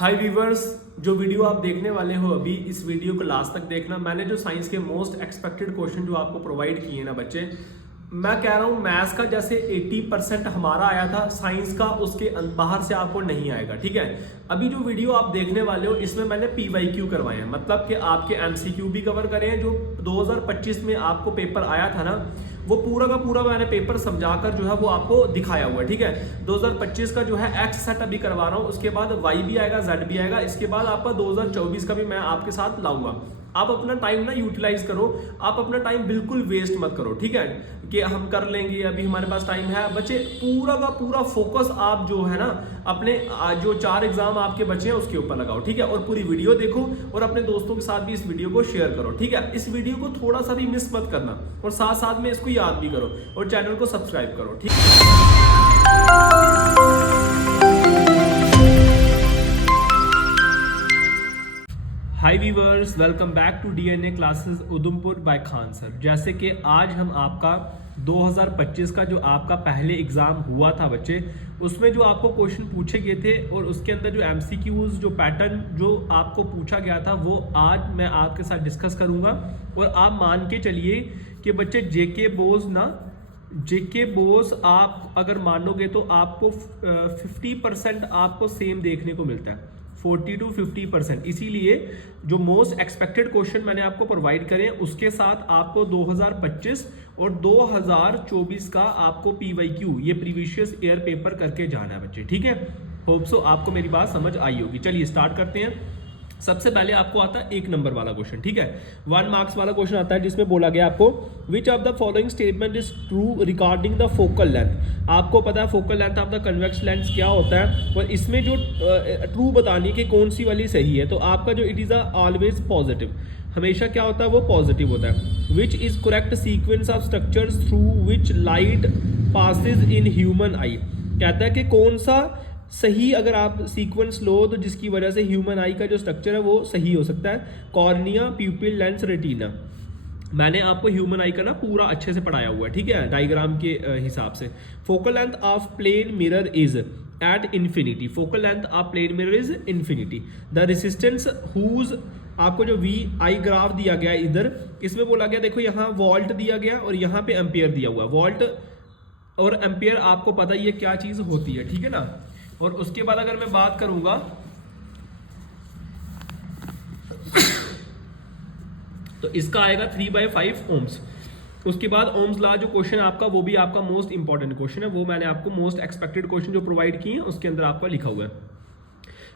हाय viewers, जो video आप देखने वाले हो अभी इस वीडियो को लास्ट तक देखना। मैंने जो साइंस के मोस्ट एक्सपेक्टेड क्वेश्चन जो आपको प्रोवाइड किए ना बच्चे, मैं कह रहा हूँ मैथ्स का जैसे 80% हमारा आया था, साइंस का उसके बाहर से आपको नहीं आएगा। ठीक है, अभी जो वीडियो आप देखने वाले हो इसमें मैंने PYQ करवाए हैं, मतलब कि आपके MCQ भी कवर करे हैं। जो 2025 में आपको पेपर आया था ना, वो पूरा का पूरा मैंने पेपर समझाकर जो है वो आपको दिखाया हुआ है। ठीक है, 2025 का जो है एक्स सेट अभी करवा रहा हूँ, उसके बाद वाई भी आएगा, जेड भी आएगा, इसके बाद आपका 2024 का भी मैं आपके साथ लाऊंगा। आप अपना टाइम ना यूटिलाइज करो, आप अपना टाइम बिल्कुल वेस्ट मत करो। ठीक है, कि हम कर लेंगे, अभी हमारे पास टाइम है। बच्चे पूरा का पूरा फोकस आप जो है ना अपने जो 4 एग्जाम आपके बचे हैं उसके ऊपर लगाओ। ठीक है, और पूरी वीडियो देखो और अपने दोस्तों के साथ भी इस वीडियो को शेयर करो। ठीक है, इस वीडियो को थोड़ा सा भी मिस मत करना और साथ साथ में इसको याद भी करो और चैनल को सब्सक्राइब करो। ठीक है, hi viewers, welcome back to DNA classes Udhampur by Khan sir. जैसे कि आज हम आपका 2025 का जो आपका पहले एग्जाम हुआ था बच्चे, उसमें जो आपको क्वेश्चन पूछे गए थे और उसके अंदर जो MCQs जो पैटर्न जो आपको पूछा गया था वो आज मैं आपके साथ डिस्कस करूंगा। और आप मान के चलिए कि बच्चे जेके बोस आप अगर मानोगे तो आपको 50% आपको सेम देखने को मिलता है, 40 to 50%। इसीलिए जो मोस्ट एक्सपेक्टेड क्वेश्चन मैंने आपको प्रोवाइड करे उसके साथ आपको 2025 और 2024 का आपको PYQ ये प्रीवियस ईयर पेपर करके जाना है बच्चे। ठीक है, होप सो आपको मेरी बात समझ आई होगी। चलिए स्टार्ट करते हैं। सबसे पहले आपको आता है 1 नंबर वाला क्वेश्चन। ठीक है, 1 मार्क्स वाला क्वेश्चन आता है जिसमें बोला गया आपको which of the following statement is true regarding the focal length. आपको पता है focal length of the convex lens क्या होता है, और इसमें जो ट्रू बतानी कि कौन सी वाली सही है, तो आपका जो इट इज ऑलवेज पॉजिटिव, हमेशा क्या होता है वो पॉजिटिव होता है। Which is correct sequence of structures through which light passes in human आई। कहता है कि कौन सा सही अगर आप सीक्वेंस लो तो जिसकी वजह से ह्यूमन आई का जो स्ट्रक्चर है वो सही हो सकता है। Cornea, प्यूपिल, lens, retina. मैंने आपको ह्यूमन आई का ना पूरा अच्छे से पढ़ाया हुआ है। ठीक है, डायग्राम के हिसाब से। Focal length of plane mirror is at infinity. Focal length of plane mirror is infinity. The resistance whose आपको जो वी आई ग्राफ दिया गया इधर, इसमें बोला गया देखो यहाँ वोल्ट दिया गया और यहाँ पे एम्पियर दिया हुआ। वोल्ट और एम्पियर आपको पता ही है क्या चीज होती है। ठीक है ना, और उसके बाद अगर मैं बात करूंगा तो इसका आएगा 3/5 ओम्स। उसके बाद ओम्स लॉ जो क्वेश्चन आपका वो भी आपका मोस्ट इंपॉर्टेंट क्वेश्चन है, वो मैंने आपको मोस्ट एक्सपेक्टेड क्वेश्चन जो प्रोवाइड किए हैं उसके अंदर आपका लिखा हुआ है।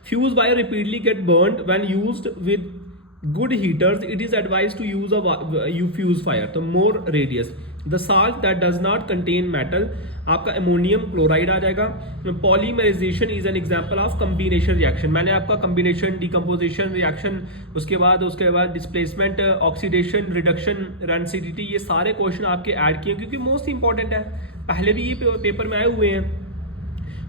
Fuse wire repeatedly get burned when used with good heaters, it is advised to use a fuse fire तो more radius। the salt that does not contain metal आपका अमोनियम क्लोराइड आ जाएगा। Polymerization is an example of combination reaction. मैंने आपका combination, decomposition reaction, उसके बाद displacement, oxidation, reduction, rancidity, ये सारे क्वेश्चन आपके ऐड किए क्योंकि मोस्ट इंपॉर्टेंट है, पहले भी ये पेपर में आए हुए हैं।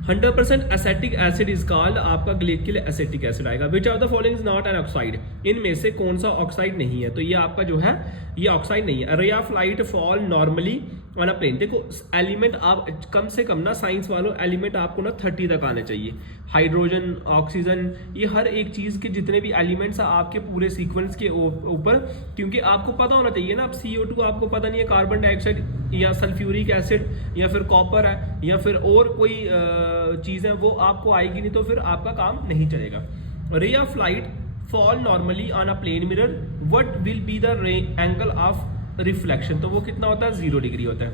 100% एसेटिक एसिड इज कॉल्ड, आपका ग्लिसरॉल एसिटिक एसिड आएगा। Which of the following is not an oxide, इनमें से कौन सा ऑक्साइड नहीं है, तो ये आपका जो है ये ऑक्साइड नहीं है। Ray of light fall normally on a plane. देखो एलिमेंट आप कम से कम ना साइंस वालों एलिमेंट आपको ना 30 तक आने चाहिए। हाइड्रोजन, ऑक्सीजन, ये हर एक चीज़ के जितने भी एलिमेंट्स हैं आपके पूरे सीक्वेंस के ऊपर, क्योंकि आपको पता होना चाहिए ना। अब CO2 आपको पता नहीं है, कार्बन डाइऑक्साइड या सल्फ्यूरिक एसिड या फिर कॉपर है या फिर और कोई चीज़ है, वो आपको आएगी नहीं तो फिर आपका काम नहीं चलेगा। Ray of light fall normally on a plane mirror, what will be the angle of reflection, तो वो कितना होता है 0 डिग्री होता है।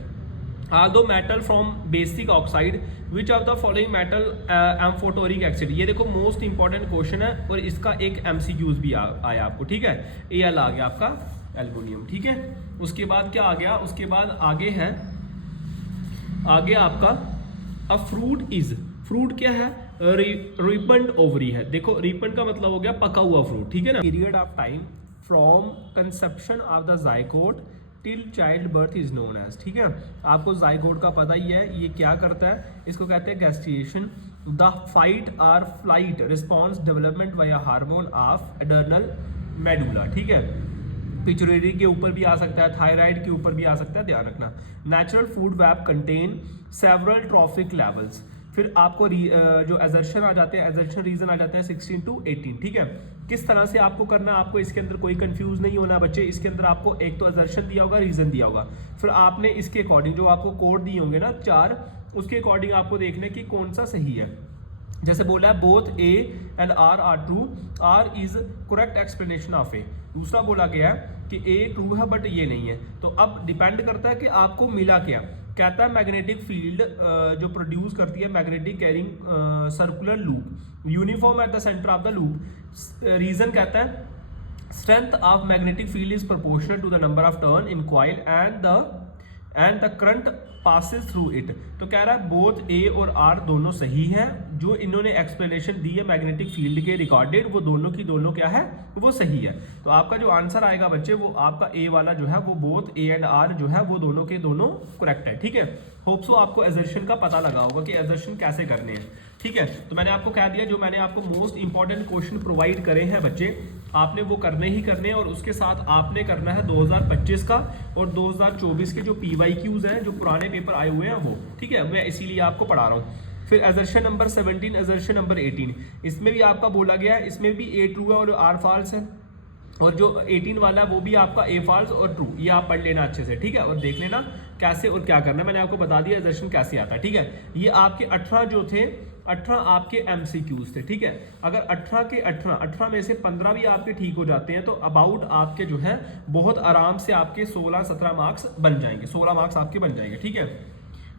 Although metal from basic oxide, which of the following metal amphoteric acid, ये देखो मोस्ट इंपॉर्टेंट क्वेश्चन है और इसका एक MCQs भी आया आपको। ठीक है, Al आ गया आपका एल्युमिनियम। ठीक है, उसके बाद क्या आ गया, उसके बाद आगे आपका अ फ्रूट इज, फ्रूट क्या है, रिपन्ड ओवरी है। देखो रिपन्ड का मतलब हो गया पका हुआ फ्रूट। ठीक है ना, period of time from conception of the zygote till child birth is known as. ठीक है, आपको जाइगोट का पता ही है, ये क्या करता है, इसको कहते हैं गैस्ट्रिएशन। The fight or flight response development via hormone of adrenal medulla. ठीक है, पिट्यूटरी के ऊपर भी आ सकता है, थायराइड के ऊपर भी आ सकता है, ध्यान रखना। Natural food web contain several trophic levels. फिर आपको जो एजर्शन आ जाते हैं, एजर्शन रीजन आ जाते हैं 16 to 18, ठीक है। किस तरह से आपको करना है, आपको इसके अंदर कोई कंफ्यूज नहीं होना बच्चे। इसके अंदर आपको एक तो एजर्शन दिया होगा, रीजन दिया होगा, फिर आपने इसके अकॉर्डिंग जो आपको कोड दिए होंगे ना 4, उसके अकॉर्डिंग आपको देखना है कि कौन सा सही है। जैसे बोला है both A and R true, R is correct explanation of A. दूसरा बोला गया है कि ए ट्रू है बट ये नहीं है। तो अब डिपेंड करता है कि आपको मिला क्या। कहता है मैग्नेटिक फील्ड जो प्रोड्यूस करती है magnetic carrying circular loop uniform at the centre of the loop. Reason कहता है strength of magnetic field is proportional to the number of turn in coil and the current passes through it. तो कह रहा है both ए और are दोनों सही हैं। जो इन्होंने एक्सप्लेनेशन दी है मैग्नेटिक फील्ड के रिकॉर्डेड, वो दोनों की दोनों क्या है, वो सही है। तो आपका जो आंसर आएगा बच्चे वो आपका ए वाला जो है वो बोथ ए एंड आर जो है वो दोनों के दोनों करेक्ट है, ठीक है। होप सो आपको एजर्शन का पता लगा होगा कि एजर्शन कैसे करने हैं, ठीक है। तो मैंने आपको कह दिया जो मैंने आपको मोस्ट इंपॉर्टेंट क्वेश्चन प्रोवाइड करे हैं बच्चे, आपने वो करने ही करने हैं। और उसके साथ आपने करना है 2025 का और 2024 के जो PYQs हैं, जो पुराने पेपर आए हुए हैं वो, ठीक है। मैं इसीलिए आपको पढ़ा रहा हूँ। फिर एजर्शन नंबर 17, एजर्शन नंबर 18, इसमें भी आपका बोला गया है, इसमें भी ए ट्रू है और आर फॉल्स है। और जो 18 वाला है वो भी आपका ए फॉल्स और ट्रू, ये आप पढ़ लेना अच्छे से, ठीक है। और देख लेना कैसे और क्या करना है, मैंने आपको बता दिया एजर्शन कैसे आता है, ठीक है। ये आपके 18 जो थे, 18 आपके MCQs थे, ठीक है। अगर 18 के 18 में से 15 भी आपके ठीक हो जाते हैं तो अबाउट आपके जो है बहुत आराम से आपके 16-17 मार्क्स बन जाएंगे, 16 मार्क्स आपके बन जाएंगे, ठीक है।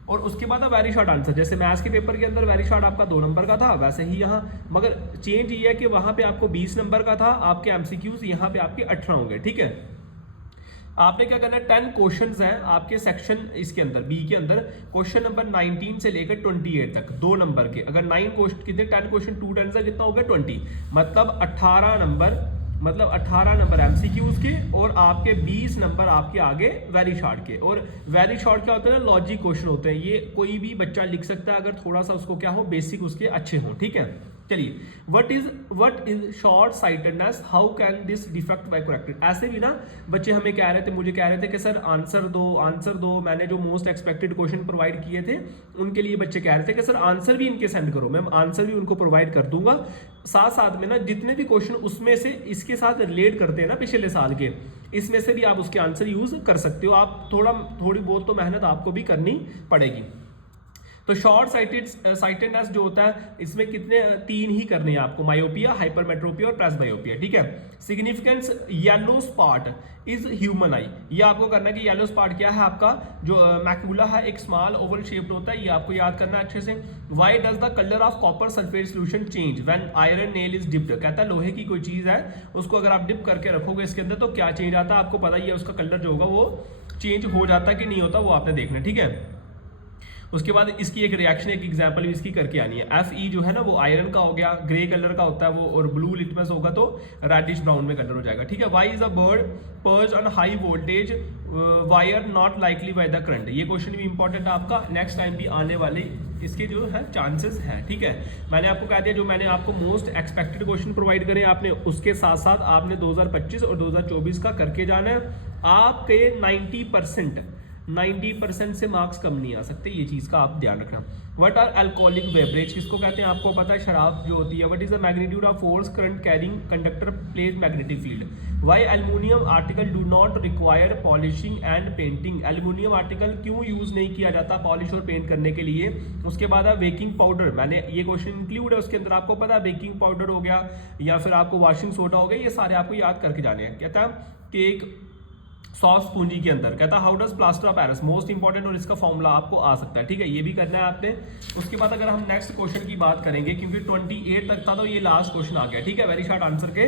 और उसके बाद वेरी शॉर्ट आंसर, जैसे मैथ्स के पेपर के अंदर वेरी शॉर्ट आपका 2 नंबर का था, वैसे ही यहाँ, मगर चेंज ये है कि वहाँ पे आपको 20 नंबर का था आपके MCQs, यहाँ पे आपके 18 होंगे, ठीक है। आपने क्या करना है, 10 क्वेश्चंस हैं आपके सेक्शन इसके अंदर बी के अंदर, क्वेश्चन नंबर 19 से लेकर 28 तक 2 नंबर के। अगर 9 क्वेश्चन कितने 10 क्वेश्चन 2 10 से कितना हो गया 20, मतलब 18 नंबर MCQs के और आपके 20 नंबर आपके आगे वेरी शॉर्ट के। और वेरी शॉर्ट क्या होते हैं ना, लॉजिक क्वेश्चन होते हैं, ये कोई भी बच्चा लिख सकता है अगर थोड़ा सा उसको क्या हो, बेसिक उसके अच्छे हो, ठीक है। चलिए, what is short sightedness, how can this defect by corrected. ऐसे भी ना बच्चे हमें मुझे कह रहे थे कि सर आंसर दो। मैंने जो मोस्ट एक्सपेक्टेड क्वेश्चन प्रोवाइड किए थे उनके लिए बच्चे कह रहे थे कि सर आंसर भी इनके सेंड करो। मैं आंसर भी उनको प्रोवाइड कर दूंगा, साथ साथ में ना जितने भी क्वेश्चन उसमें से इसके साथ रिलेट करते हैं ना पिछले साल के, इसमें से भी आप उसके आंसर यूज कर सकते हो। आप थोड़ी बहुत तो मेहनत आपको भी करनी पड़ेगी। तो शॉर्ट साइटेडनेस जो होता है इसमें कितने 3 ही करने हैं आपको, मायोपिया, हाइपरमेट्रोपिया और प्रेसबायोपिया, ठीक है। Significance yellow spot is human आई, ये आपको करना है कि येलो स्पॉट क्या है, आपका जो मैक्यूला है एक स्मॉल ओवल शेप्ड होता है, ये आपको याद करना है अच्छे से। Why does the colour of copper sulphate solution change when iron nail is dipped, कहता है लोहे की कोई चीज है उसको अगर आप डिप करके रखोगे इसके अंदर तो क्या चेंज आता है, आपको पता ही है उसका कलर जो होगा वो चेंज हो जाता है कि नहीं होता, वो आपने देखना है, ठीक है। उसके बाद इसकी एक रिएक्शन, एक एग्जांपल भी इसकी करके आनी है। Fe जो है ना वो आयरन का हो गया, ग्रे कलर का होता है वो, और ब्लू लिटमस होगा तो रेडिश ब्राउन में कलर हो जाएगा, ठीक है। Why is a bird perch on high voltage wire not likely by the current, ये क्वेश्चन भी इंपॉर्टेंट है आपका, नेक्स्ट टाइम भी आने वाले इसके जो है चांसेस हैं, ठीक है। मैंने आपको कह दिया जो मैंने आपको मोस्ट एक्सपेक्टेड क्वेश्चन प्रोवाइड करे आपने उसके साथ साथ आपने 2025 और 2024 का करके जाना है। आपके 90% से मार्क्स कम नहीं आ सकते, ये चीज का आप ध्यान रखना। व्हाट आर अल्कोहलिक बेवरेज, किसको कहते हैं आपको पता है, शराब जो होती है। What is the magnitude of force current carrying conductor placed magnetic field. Why aluminium article do not require polishing and painting, aluminium article क्यों यूज नहीं किया जाता पॉलिश और पेंट करने के लिए। उसके बाद है बेकिंग पाउडर, मैंने ये क्वेश्चन इंक्लूड है उसके अंदर, आपको पता है बेकिंग पाउडर हो गया या फिर आपको वॉशिंग सोडा हो गया, ये सारे आपको याद करके जाने हैं। कहता है कि एक सॉफ्ट पूंजी के अंदर, कहता है how does plaster of Paris, most important, और इसका फॉर्मूला आपको आ सकता है, ठीक है, ये भी करना है आपने। उसके बाद अगर हम नेक्स्ट क्वेश्चन की बात करेंगे, क्योंकि 28 तक था तो ये लास्ट क्वेश्चन आ गया, ठीक है, वेरी शॉर्ट आंसर के।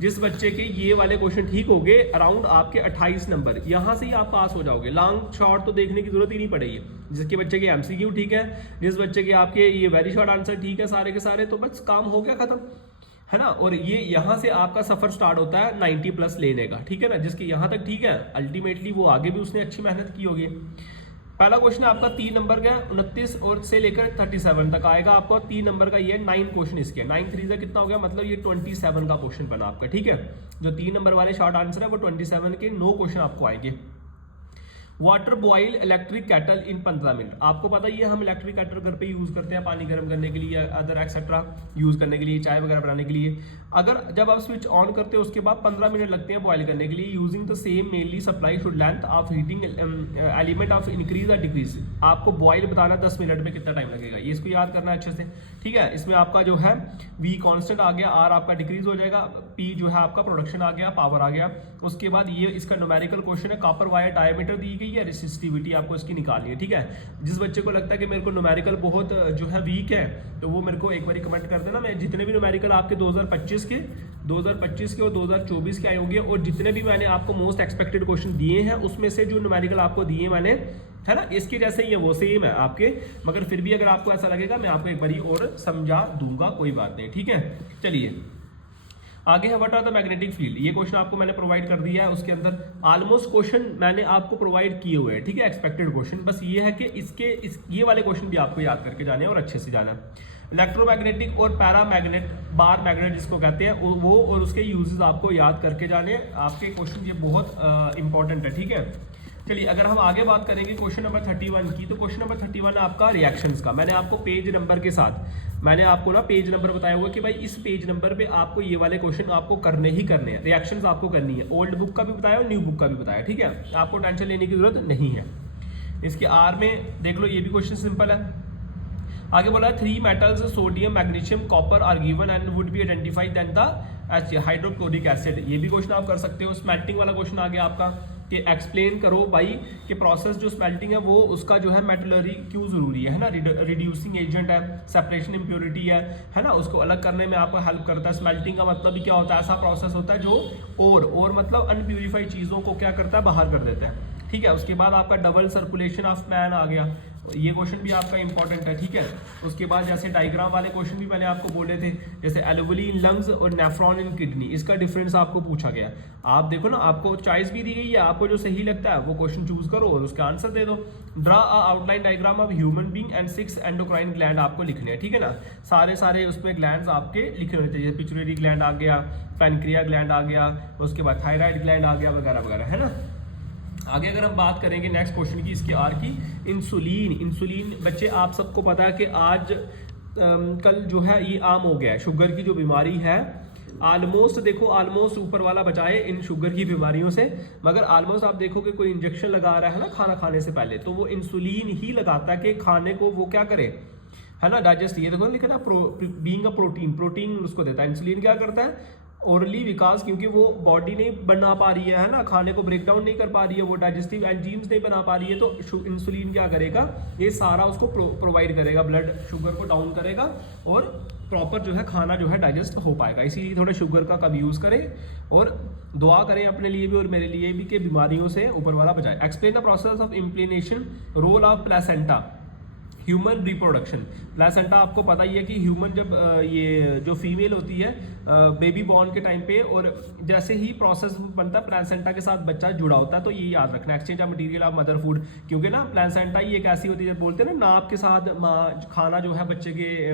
जिस बच्चे के ये वाले क्वेश्चन ठीक हो गए अराउंड आपके 28 नंबर, यहां से ही आप पास हो जाओगे, लॉन्ग शॉर्ट तो देखने की जरूरत ही नहीं पड़ेगी। जिसके बच्चे के MCQ ठीक है, जिस बच्चे के आपके ये वेरी शॉर्ट आंसर ठीक है सारे के सारे, तो बस काम हो गया खत्म, है ना। और ये यहाँ से आपका सफर स्टार्ट होता है 90+ लेने का, ठीक है ना। जिसके यहाँ तक ठीक है अल्टीमेटली वो आगे भी उसने अच्छी मेहनत की होगी। पहला क्वेश्चन आपका 3 नंबर का 29 और से लेकर 37 तक आएगा आपको, 3 नंबर का ये 9 क्वेश्चन इसके, 9 3 से कितना हो गया, मतलब ये 27 का क्वेश्चन बना आपका, ठीक है। जो 3 नंबर वाले शॉर्ट आंसर है वो 27 के 9 क्वेश्चन आपको आएंगे। वाटर बॉयल इलेक्ट्रिक केटल इन 15 मिनट। आपको पता ही है हम इलेक्ट्रिक केटल घर पे यूज़ करते हैं पानी गर्म करने के लिए, अदर एक्सेट्रा यूज़ करने के लिए, चाय वगैरह बनाने के लिए। अगर जब आप स्विच ऑन करते हो उसके बाद 15 मिनट लगते हैं बॉयल करने के लिए। Using the same mainly supply should length of heating element of increase और डिक्रीज। आपको बॉयल बताना 10 मिनट में कितना टाइम लगेगा, ये इसको याद करना है अच्छे से, ठीक है। इसमें आपका जो है वी कांस्टेंट आ गया, आर आपका डिक्रीज हो जाएगा, पी जो है आपका प्रोडक्शन आ गया, पावर आ गया। उसके बाद ये इसका न्यूमेरिकल क्वेश्चन है, कॉपर वायर डायमीटर दी गई है, रेसिस्टिविटी आपको इसकी निकालनी है, ठीक है। जिस बच्चे को लगता है कि मेरे को न्यूमेरिकल बहुत जो है वीक है तो वो मेरे को एक बार कमेंट कर देना। मैं जितने भी न्यूमेरिकल आपके 2025 के और 2024 के आए होंगे और जितने भी मैंने आपको मोस्ट एक्सपेक्टेड क्वेश्चन दिए हैं उसमें से जो न्यूमेरिकल आपको दिए मैंने, है ना, इसके जैसे ही है, वो सेम है आपके, मगर फिर भी अगर आपको ऐसा लगेगा मैं आपको एक बारी और समझा दूंगा, कोई बात नहीं, ठीक है। चलिए आगे है, what are the magnetic field. ये क्वेश्चन आपको मैंने प्रोवाइड कर दिया है, उसके अंदर ऑलमोस्ट क्वेश्चन मैंने आपको प्रोवाइड किए हुए हैं, ठीक है, एक्सपेक्टेड क्वेश्चन। बस ये है कि ये वाले क्वेश्चन भी आपको याद करके जाने और अच्छे से जाना। इलेक्ट्रोमैग्नेटिक और पैरामैग्नेट बार मैग्नेट जिसको कहते हैं वो और उसके यूजेस आपको याद करके जाने। आपके क्वेश्चन ये बहुत इंपॉर्टेंट है, ठीक है। चलिए अगर हम आगे बात करेंगे क्वेश्चन नंबर 31 की, तो क्वेश्चन नंबर 31 है आपका रिएक्शंस का। मैंने आपको पेज नंबर के साथ मैंने आपको ना पेज नंबर बताया हुआ कि भाई इस पेज नंबर पे आपको ये वाले क्वेश्चन आपको करने ही करने हैं, रिएक्शंस आपको करनी है। ओल्ड बुक का भी बताया और न्यू बुक का भी बताया, ठीक है, आपको टेंशन लेने की जरूरत नहीं है। इसके आर में देख लो, ये भी क्वेश्चन सिंपल है। आगे बोला है 3 metals sodium magnesium copper are given and would be identified then the hydrochloric acid. ये भी क्वेश्चन आप कर सकते हो। स्मेल्टिंग वाला क्वेश्चन आ गया आपका कि एक्सप्लेन करो भाई कि प्रोसेस जो स्मेल्टिंग है वो उसका जो है मेटलरी क्यों जरूरी है ना, रिड्यूसिंग एजेंट है, सेपरेशन इम्प्योरिटी है ना, उसको अलग करने में आपको हेल्प करता है। स्मेल्टिंग का मतलब भी क्या होता है, ऐसा प्रोसेस होता है जो और मतलब अनप्यूरिफाइड चीज़ों को क्या करता है, बाहर कर देता है, ठीक है। उसके बाद आपका डबल सर्कुलेशन ऑफ मैन आ गया, ये क्वेश्चन भी आपका इंपॉर्टेंट है, ठीक है। उसके बाद जैसे डायग्राम वाले क्वेश्चन भी मैंने आपको बोले थे, जैसे एल्वेली इन लंग्स और नेफ्रॉन इन किडनी, इसका डिफरेंस आपको पूछा गया। आप देखो ना, आपको चॉइस भी दी गई है, आपको जो सही लगता है वो क्वेश्चन चूज करो और उसका आंसर दे दो। Draw a outline diagram of human being and 6 endocrine gland आपको लिखने हैं, ठीक है ना। सारे उसमें ग्लैंड्स आपके लिखे होने चाहिए। पिट्यूटरी ग्लैंड आ गया, पैनक्रिया ग्लैंड आ गया, उसके बाद थायराइड ग्लैंड आ गया, वगैरह वगैरह, है ना। आगे अगर हम बात करेंगे नेक्स्ट क्वेश्चन की, इसके आर की, इंसुलिन बच्चे आप सबको पता है कि आज कल जो है ये आम हो गया है, शुगर की जो बीमारी है। ऑलमोस्ट देखो, ऑलमोस्ट ऊपर वाला बचाए इन शुगर की बीमारियों से, मगर ऑलमोस्ट आप देखो कि कोई इंजेक्शन लगा रहा है ना खाना खाने से पहले, तो वो इंसुलिन ही लगाता है कि खाने को वो क्या करे, है ना, डाइजेस्ट। ये देखो लिखा ना, बीइंग अ प्रोटीन उसको देता है। इंसुलिन क्या करता है, ओरली विकास, क्योंकि वो बॉडी नहीं बना पा रही है ना, खाने को ब्रेक डाउन नहीं कर पा रही है, वो डाइजेस्टिव एंजाइम्स नहीं बना पा रही है, तो इंसुलिन क्या करेगा, ये सारा उसको प्रोवाइड करेगा, ब्लड शुगर को डाउन करेगा और प्रॉपर जो है खाना जो है डाइजेस्ट हो पाएगा। इसीलिए थोड़ा शुगर का कम यूज़ करें और दुआ करें अपने लिए भी और मेरे लिए भी कि बीमारियों से ऊपर वाला बचाए। Explain the process of implantation, role of placenta, human reproduction. Placenta आपको पता ही है कि ह्यूमन जब ये जो फीमेल होती है बेबी बॉर्न के टाइम पे, और जैसे ही प्रोसेस बनता है प्लेसेंटा के साथ बच्चा जुड़ा होता है, तो ये याद रखना, exchange of material of mother food, क्योंकि ना प्लेसेंटा ही एक ऐसी होती है, बोलते हैं ना नाप के साथ खाना जो है बच्चे के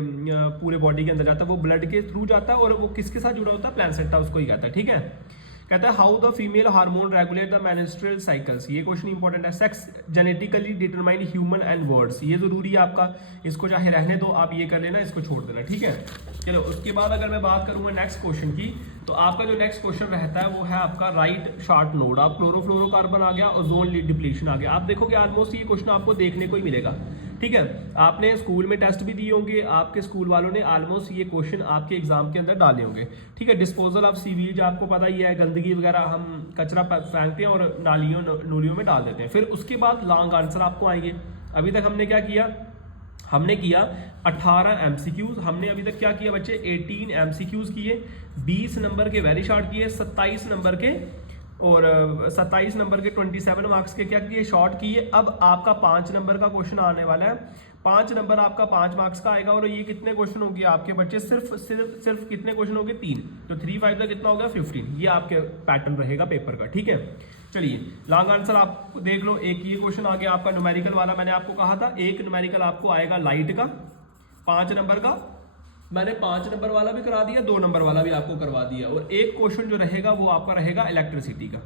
पूरे बॉडी के अंदर जाता है, वो ब्लड के थ्रू जाता है, और वो किसके साथ जुड़ा होता है, प्लेसेंटा उसको ही कहता है, ठीक है। कहता है how the female hormone regulate the menstrual cycles, ये क्वेश्चन इंपॉर्टेंट है। Sex genetically determine human and words, ये जरूरी है आपका, इसको चाहे रहने दो, आप ये कर लेना, इसको छोड़ देना, ठीक है। चलो उसके बाद अगर मैं बात करूंगा नेक्स्ट क्वेश्चन की, तो आपका जो नेक्स्ट क्वेश्चन रहता है वो है आपका राइट शार्ट नोड। आप क्लोरोफ्लोरोकार्बन आ गया, ओजोन डिप्लीशन आ गया। आप देखोगे ऑलमोस्ट ये क्वेश्चन आपको देखने को ही मिलेगा, ठीक है। आपने स्कूल में टेस्ट भी दिए होंगे, आपके स्कूल वालों ने ऑलमोस्ट ये क्वेश्चन आपके एग्जाम के अंदर डाले होंगे, ठीक है। डिस्पोजल ऑफ सीवेज आपको पता ही है, गंदगी वगैरह हम कचरा फेंकते हैं और नूलियों में डाल देते हैं। फिर उसके बाद लॉन्ग आंसर आपको आएंगे। अभी तक हमने क्या किया, हमने किया 18 MCQs, हमने अभी तक क्या किया बच्चे, 18 MCQs किए, 20 नंबर के वेरी शॉर्ट किए, 27 नंबर के और 27 नंबर के 27 मार्क्स के क्या किए, शॉर्ट किए। अब आपका 5 नंबर का क्वेश्चन आने वाला है, 5 नंबर आपका 5 मार्क्स का आएगा, और ये कितने क्वेश्चन होंगे आपके बच्चे, सिर्फ कितने क्वेश्चन होंगे, 3, तो 3 5 का कितना होगा, 15। ये आपके पैटर्न रहेगा पेपर का, ठीक है। चलिए लॉन्ग आंसर आप देख लो। एक ये क्वेश्चन आ गया आपका न्यूमेरिकल वाला, मैंने आपको कहा था एक न्यूमेरिकल आपको आएगा लाइट का 5 नंबर का, मैंने 5 नंबर वाला भी करा दिया, 2 नंबर वाला भी आपको करवा दिया, और एक क्वेश्चन जो रहेगा वो आपका रहेगा इलेक्ट्रिसिटी का,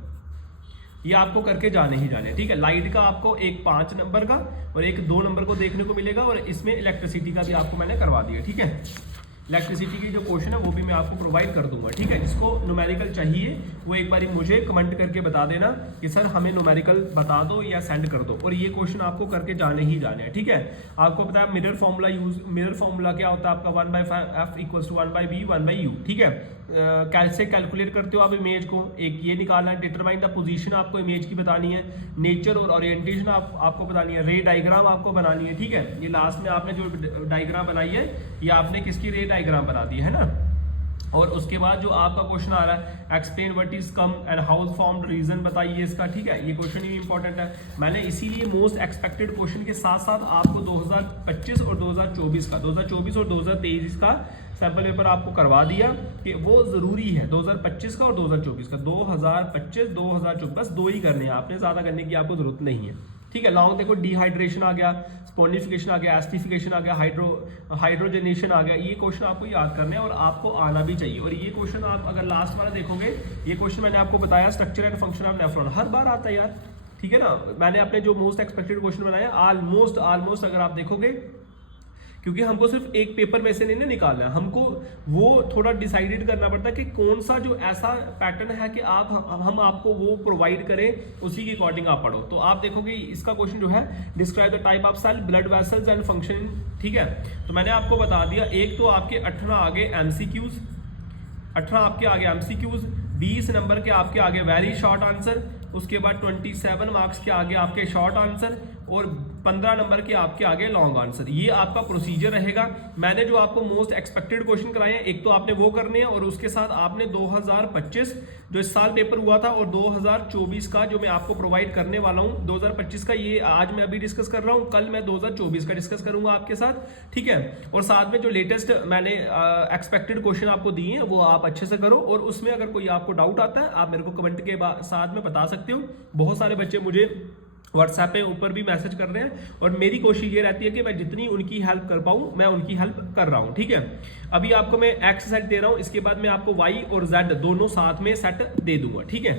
ये आपको करके जाने ही जाने, ठीक है। लाइट का आपको एक 5 नंबर का और एक 2 नंबर को देखने को मिलेगा, और इसमें इलेक्ट्रिसिटी का भी आपको मैंने करवा दिया, ठीक है। इलेक्ट्रिसिटी की जो क्वेश्चन है वो भी मैं आपको प्रोवाइड कर दूंगा, ठीक है। जिसको न्यूमेरिकल चाहिए वो एक बार मुझे कमेंट करके बता देना कि सर हमें न्यूमेरिकल बता दो या सेंड कर दो, और ये क्वेश्चन आपको करके जाने ही जाने हैं, ठीक है। आपको पता है मिरर फॉर्मूला मिरर फॉर्मूला क्या होता है आपका 1/f = 1/b 1/u, ठीक है। कैसे कैलकुलेट करते हो आप इमेज को, एक ये निकालना है। डिटरमाइन द पोजीशन आपको इमेज की बतानी है, नेचर और ओरिएंटेशन आपको बतानी है, रे डायग्राम आपको बनानी है, ठीक है। ये लास्ट में आपने जो डायग्राम बनाई है ये आपने किसकी रे डायग्राम बना दी है ना। और उसके बाद जो आपका क्वेश्चन आ रहा है explain what is come and how formed reason बताइए इसका, ठीक है। ये क्वेश्चन भी इंपॉर्टेंट है। मैंने इसीलिए मोस्ट एक्सपेक्टेड क्वेश्चन के साथ साथ आपको 2025 और 2024 का 2024 और 2023 का सैम्पल पेपर आपको करवा दिया कि वो जरूरी है। 2025 का और 2024 का, 2025 2024 बस 2 ही करने हैं आपने, ज्यादा करने की आपको जरूरत नहीं है, ठीक है। लॉन्ग देखो डिहाइड्रेशन आ गया, स्पॉनिफिकेशन आ गया, एस्टिफिकेशन आ गया, हाइड्रोजनेशन आ गया, ये क्वेश्चन आपको याद करने हैं और आपको आना भी चाहिए। और ये क्वेश्चन आप अगर लास्ट वाला देखोगे, ये क्वेश्चन मैंने आपको बताया structure and function of nephron, हर बार आता है यार, ठीक है ना। मैंने अपने जो मोस्ट एक्सपेक्टेड क्वेश्चन बनाया ऑलमोस्ट अगर आप देखोगे, क्योंकि हमको सिर्फ एक पेपर में से नहीं ना निकालना है, हमको वो थोड़ा डिसाइडेड करना पड़ता है कि कौन सा जो ऐसा पैटर्न है कि हम आपको वो प्रोवाइड करें, उसी के अकॉर्डिंग आप पढ़ो। तो आप देखोगे इसका क्वेश्चन जो है describe the type of cell, blood vessels and function, ठीक है। तो मैंने आपको बता दिया, एक तो आपके 18 आगे MCQs, 18 आपके आगे MCQs, 20 नंबर के आपके आगे वेरी शॉर्ट आंसर, उसके बाद 27 मार्क्स के आगे आपके शॉर्ट आंसर, और 15 नंबर के आपके आगे लॉन्ग आंसर। ये आपका प्रोसीजर रहेगा। मैंने जो आपको मोस्ट एक्सपेक्टेड क्वेश्चन कराए हैं, एक तो आपने वो करने हैं, और उसके साथ आपने 2025 जो इस साल पेपर हुआ था और 2024 का जो मैं आपको प्रोवाइड करने वाला हूँ। 2025 का ये आज मैं अभी डिस्कस कर रहा हूँ, कल मैं 2024 का डिस्कस करूंगा आपके साथ, ठीक है। और साथ में जो लेटेस्ट मैंने एक्सपेक्टेड क्वेश्चन आपको दिए हैं वो आप अच्छे से करो, और उसमें अगर कोई आपको डाउट आता है आप मेरे को कमेंट के साथ में बता सकते हो। बहुत सारे बच्चे मुझे व्हाट्सएप पे ऊपर भी मैसेज कर रहे हैं, और मेरी कोशिश ये रहती है कि मैं जितनी उनकी हेल्प कर पाऊँ मैं उनकी हेल्प कर रहा हूँ, ठीक है। अभी आपको मैं एक्स सेट दे रहा हूँ, इसके बाद मैं आपको वाई और जेड दोनों साथ में सेट दे दूंगा, ठीक है।